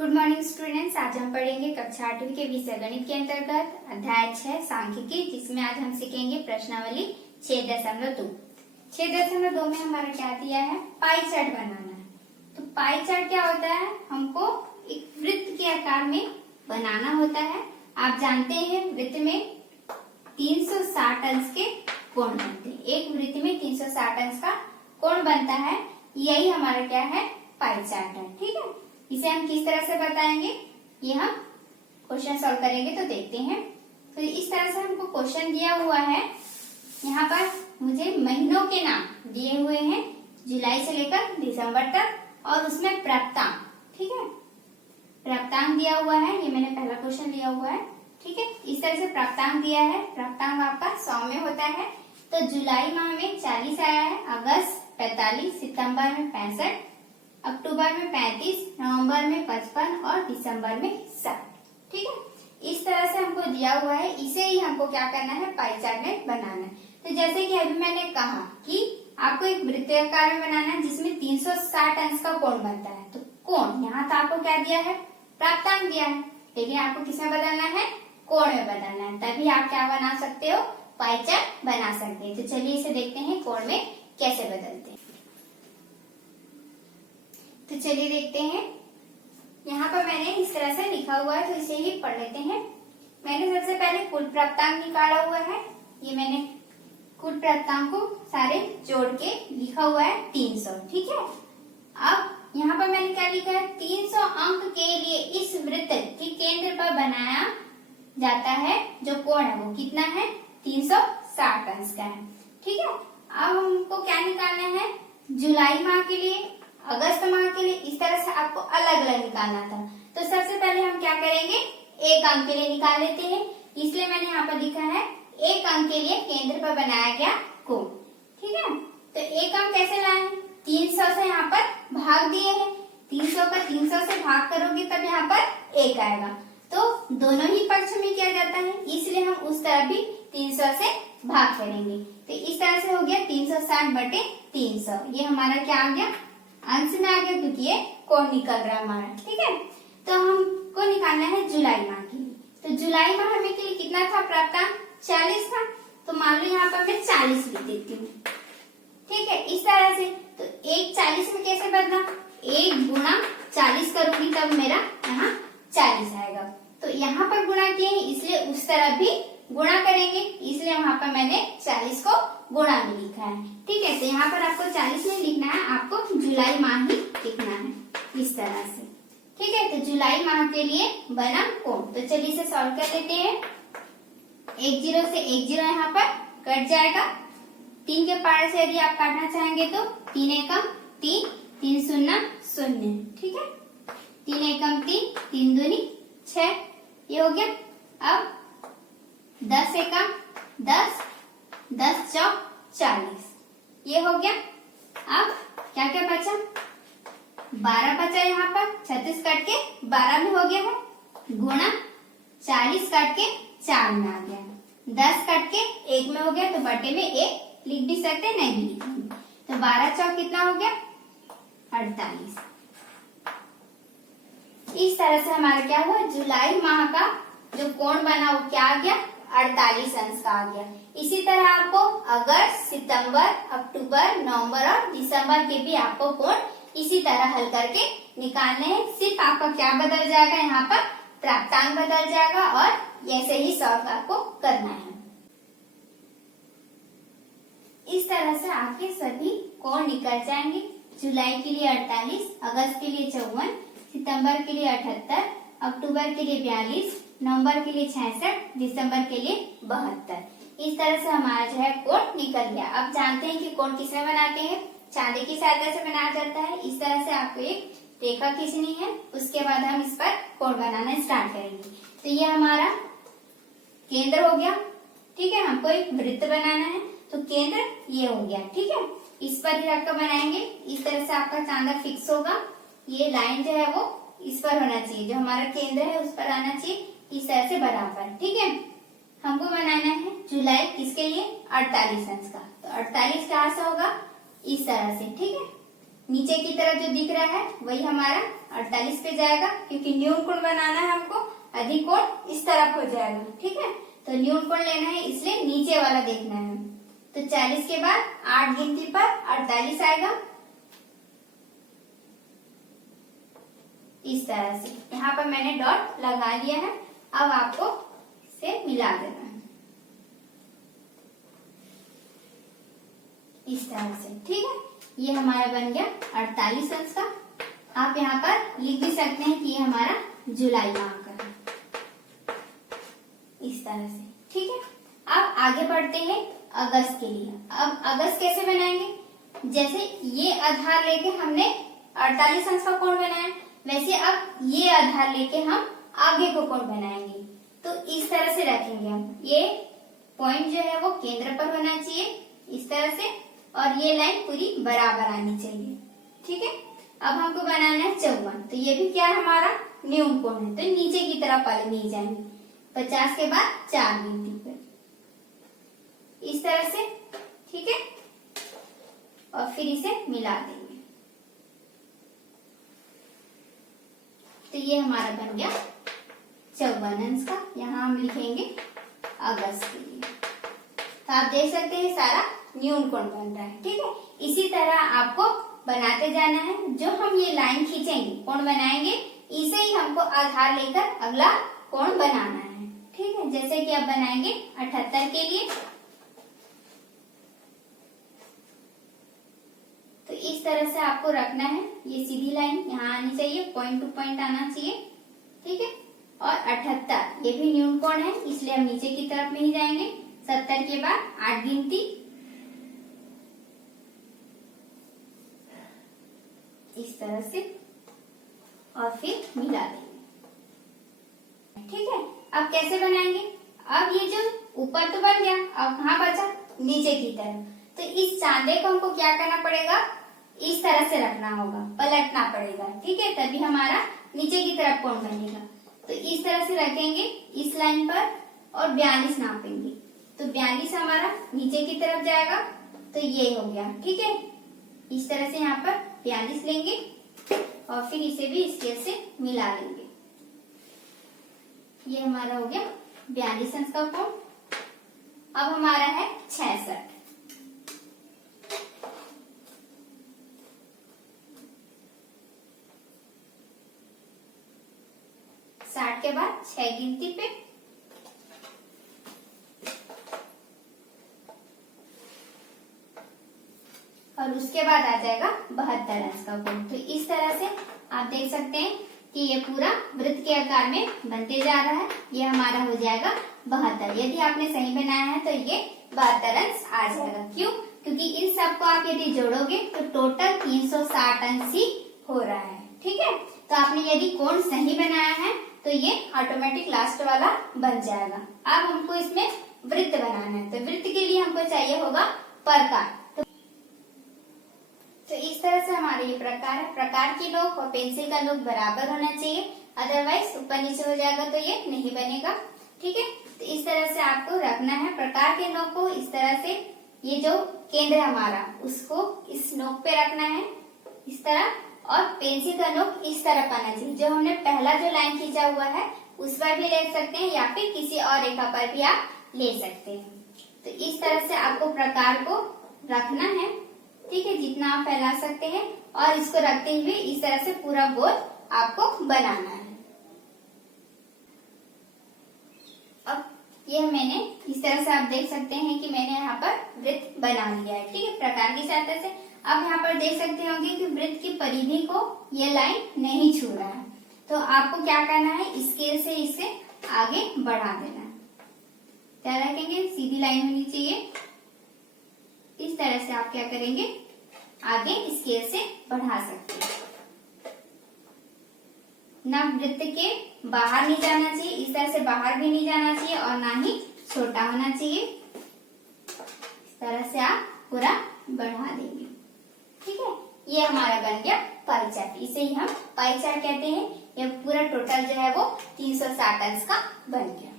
Good morning students. आज हम पढ़ेंगे कक्षा 8वीं के विषय गणित के अंतर्गत अध्याय 6 सांख्यिकी, जिसमें आज हम सीखेंगे प्रश्नावली 6.2। 6.2 में हमारा क्या दिया है, पाई चार्ट बनाना है। तो पाई चार्ट क्या होता है, हमको एक वृत्त के आकार में बनाना होता है। आप जानते हैं वृत्त में 360 अंश के कोण बनते हैं। एक वृत्त में 360 अंश का कोण बनता है, यही हमारा क्या है, पाई चार्ट है। ठीक है, इसे हम किस तरह से बताएंगे, ये हम क्वेश्चन सॉल्व करेंगे तो देखते हैं। तो इस तरह से हमको क्वेश्चन दिया हुआ है। यहाँ पर मुझे महीनों के नाम दिए हुए हैं, जुलाई से लेकर दिसंबर तक, और उसमें प्राप्तांक, ठीक है, प्राप्तांक दिया हुआ है। ये मैंने पहला क्वेश्चन लिया हुआ है। ठीक है, इस तरह से प्राप्तांक दिया है। प्राप्तांक आपका 100 में होता है। तो जुलाई माह में 40 आया है, अगस्त 45, सितंबर में 65, अक्टूबर में 35, नवंबर में 55 और दिसंबर में 60। ठीक है, इस तरह से हमको दिया हुआ है। इसे ही हमको क्या करना है, पाई चार्ट में बनाना है। तो जैसे कि अभी मैंने कहा कि आपको एक वृत्ताकार में बनाना है जिसमें 360 अंश का कोण बनता है। तो कोण यहाँ तो आपको क्या दिया है, प्राप्तांक दिया है, लेकिन आपको किसमें बदलना है, कोण में बदलना है। तभी आप क्या बना सकते हो, पाई चार्ट बना सकते हैं। तो चलिए इसे देखते हैं कोण में कैसे बदलते हैं। तो चलिए देखते हैं। यहाँ पर मैंने इस तरह से लिखा हुआ है, तो इसे ही पढ़ लेते हैं। मैंने सबसे पहले कुल प्राप्तांक निकाला हुआ है। ये मैंने कुल प्राप्तांक को सारे जोड़ के लिखा हुआ है 300। ठीक है, अब यहाँ पर मैंने क्या लिखा है, 300 अंक के लिए इस वृत्त के केंद्र पर बनाया जाता है जो कोण है वो कितना है, 360 अंश का है। ठीक है, अब हमको क्या निकालना है, जुलाई माह के लिए, अगस्त माह के लिए, इस तरह से आपको अलग अलग निकालना था। तो सबसे पहले हम क्या करेंगे, एक अंक के लिए निकाल लेते हैं। इसलिए मैंने यहाँ पर लिखा है एक अंक के लिए केंद्र पर बनाया गया कोण। ठीक है, तो एक अंक कैसे लाए, 300 से यहाँ पर भाग दिए हैं। 300 का 300 से भाग करोगे तब यहाँ पर एक आएगा। तो दोनों ही पक्ष में किया जाता है, इसलिए हम उस तरफ भी 300 से भाग करेंगे। तो इस तरह से हो गया 360/300। ये हमारा क्या आ गया, अंश में आ गया, क्योंकि ये कोण निकल रहा है हमारा। ठीक है, तो हमको निकालना है जुलाई माह के लिए। तो जुलाई माह में के लिए कितना था प्राप्तांक, 40 था। तो मान लो यहाँ पर मैं 40 लिख देती हूँ। ठीक है, इस तरह से। तो 1 40 में कैसे बदला, 1 गुणा 40 करूंगी तब मेरा यहाँ 40 आएगा। तो यहाँ पर गुणा किए हैं, इसलिए उस तरफ भी गुणा करेंगे, इसलिए वहां पर मैंने 40 को गुणा में लिखा है। ठीक है, तो यहाँ पर आपको 40 नहीं लिखना है, आपको जुलाई माह ही लिखना है इस तरह से। ठीक है, तो जुलाई माह के लिए बना कोण। तो चलिए इसे सॉल्व कर लेते हैं। 1 0 से 1 0 यहाँ पर कट जाएगा। 3 के पार से यदि आप काटना चाहेंगे तो 3 एकम 3, 3 शून्य 0। ठीक है, 3 एकम 3, 3 दूनी 6, ये हो गया। अब 10 एकम 10, 10 चौक 40, ये हो गया। अब क्या क्या बचा, 12 बचा यहाँ पर, 36 कट के 12 में हो गया है, गुणा 40 कट के 4 में आ गया, 10 कट के 1 में हो गया, तो बटे में 1 लिख भी सकते, नहीं भी लिखेंगे। तो 12 चौक कितना हो गया, 48। इस तरह से हमारा क्या हुआ, जुलाई माह का जो कोण बना वो क्या आ गया, 48 अंश का आ गया। इसी तरह आपको अगस्त, सितंबर, अक्टूबर, नवंबर और दिसंबर के भी आपको कोण इसी तरह हल करके निकालने हैं। सिर्फ आपका क्या बदल जाएगा, यहाँ पर प्राप्तांक बदल जाएगा, और ऐसे ही सॉल्व आपको करना है। इस तरह से आपके सभी कोण निकल जाएंगे। जुलाई के लिए 48, अगस्त के लिए 54, सितंबर के लिए 78, अक्टूबर के लिए 42, नवंबर के लिए 66, दिसंबर के लिए 72। इस तरह से हमारा जो है कोण निकल गया। अब जानते हैं कि कोण किसमें बनाते हैं, चांदी की सहायता से बनाया जाता है। इस तरह से आपको एक रेखा खींचनी है, उसके बाद हम इस पर कोण बनाना स्टार्ट करेंगे। तो ये हमारा केंद्र हो गया। ठीक है, हमको एक वृत्त बनाना है, तो केंद्र ये हो गया। ठीक है, इस पर ही रखकर बनाएंगे। इस तरह से आपका चांदा फिक्स होगा। ये लाइन जो है वो इस पर होना चाहिए, जो हमारा केंद्र है उस पर आना चाहिए, इस तरह से बराबर। ठीक है, हमको बनाना है जुलाई किसके लिए, 48 अंश का। तो 48 कहाँ से होगा, इस तरह से। ठीक है, नीचे की तरफ जो दिख रहा है वही हमारा 48 पे जाएगा, क्योंकि न्यून कोण बनाना है हमको, अधिक कोण इस तरफ हो जाएगा। ठीक है, तो न्यून कोण लेना है इसलिए नीचे वाला देखना है। तो 40 के बाद 8 गिनती पर 48 आएगा, इस तरह से। यहाँ पर मैंने डॉट लगा लिया है, अब आपको इसे मिला देना है इस तरह से। ठीक है, ये हमारा बन गया 48 अंश का। आप यहाँ पर लिख भी सकते हैं कि ये हमारा जुलाई माह का है, इस तरह से। ठीक है, अब आगे बढ़ते हैं अगस्त के लिए। अब अगस्त कैसे बनाएंगे? जैसे ये आधार लेके हमने 48 अंश का कोण बनाया, वैसे अब ये आधार लेके हम आगे को कोण बनाएंगे। तो इस तरह से रखेंगे हम, ये पॉइंट जो है वो केंद्र पर होना चाहिए इस तरह से, और ये लाइन पूरी बराबर आनी चाहिए। ठीक है, अब हमको बनाना है 54, तो ये भी क्या है हमारा न्यून कोण है, तो नीचे की तरफ वाले नहीं जाएंगे। 50 के बाद 4 गिनती पे इस तरह से। ठीक है, और फिर इसे मिला देंगे, तो ये हमारा बन गया 54 अंश का। यहाँ हम लिखेंगे अगस्त के लिए। तो आप देख सकते हैं सारा न्यून कोण बन रहा है। ठीक है, इसी तरह आपको बनाते जाना है। जो हम ये लाइन खींचेंगे, कोण बनाएंगे, इसे ही हमको आधार लेकर अगला कोण बनाना है। ठीक है, जैसे कि अब बनाएंगे 78 के लिए, तो इस तरह से आपको रखना है। ये सीधी लाइन यहाँ आनी चाहिए, पॉइंट टू पॉइंट आना चाहिए। ठीक है, और 78 ये भी न्यून कोण है, इसलिए हम नीचे की तरफ नहीं जाएंगे। 70 के बाद 8 गिनती, इस तरह से, और फिर मिला देंगे। ठीक है, अब कैसे बनाएंगे? अब ये जो ऊपर तो बन गया, अब कहाँ बचा? नीचे की तरफ। तो इस चांदे को हमको क्या करना पड़ेगा? इस तरह से रखना होगा, पलटना पड़ेगा। ठीक है, तभी हमारा नीचे की तरफ कोण बनेगा। तो इस तरह से रखेंगे इस लाइन पर, और 42 नापेंगे, तो 42 हमारा नीचे की तरफ जाएगा, तो ये हो गया। ठीक है, इस तरह से यहाँ पर 42 लेंगे, और फिर इसे भी स्केल से मिला लेंगे। ये हमारा हो गया 42 अंश का कोण। अब हमारा है 66, के बाद 6 गिनती पे, और उसके बाद आ जाएगा 72 अंश का कोण। तो इस तरह से आप देख सकते हैं कि ये पूरा वृत्त के आकार में बनते जा रहा है। ये हमारा हो जाएगा 72। यदि आपने सही बनाया है तो ये 72 अंश आ जाएगा। क्यों? क्योंकि इन सबको आप यदि जोड़ोगे तो टोटल 360 अंश ही हो रहा है। ठीक है, तो आपने यदि कोण सही बनाया है तो ये ऑटोमेटिक लास्ट वाला बन जाएगा। अब हमको इसमें वृत्त बनाना है, तो वृत्त के लिए हमको चाहिए होगा प्रकार। तो इस तरह से हमारे ये प्रकार है। प्रकार की नोक और पेंसिल का नोक बराबर होना चाहिए, अदरवाइज ऊपर नीचे हो जाएगा तो ये नहीं बनेगा। ठीक है, तो इस तरह से आपको रखना है। प्रकार के नोक को इस तरह से, ये जो केंद्र है हमारा उसको इस नोक पे रखना है इस तरह, और पेंसिल का नोक इस तरफ आना चाहिए। जो हमने पहला जो लाइन खींचा हुआ है उस पर भी ले सकते हैं, या फिर किसी और रेखा पर भी आप ले सकते हैं। तो इस तरह से आपको प्रकार को रखना है। ठीक है, जितना आप फैला सकते हैं, और इसको रखते हुए इस तरह से पूरा गोल आपको बनाना है। अब ये मैंने इस तरह से आप देख सकते हैं कि मैंने यहाँ पर वृत्त बना लिया है। ठीक है, प्रकार की सहायता से। अब यहाँ पर देख सकते होंगे कि वृत्त की परिधि को ये लाइन नहीं छू रहा है, तो आपको क्या करना है, स्केल से इसे आगे बढ़ा देना है। क्या रखेंगे? सीधी लाइन होनी चाहिए। इस तरह से आप क्या करेंगे, आगे स्केल से बढ़ा सकते हैं। ना वृत्त के बाहर नहीं जाना चाहिए, इस तरह से बाहर भी नहीं जाना चाहिए, और ना ही छोटा होना चाहिए। इस तरह से आप पूरा बढ़ा देंगे। ठीक है, ये हमारा बन गया पाई चार्ट। इसे ही हम पाई चार्ट कहते हैं। यह पूरा टोटल जो है वो 360 अंश का बन गया।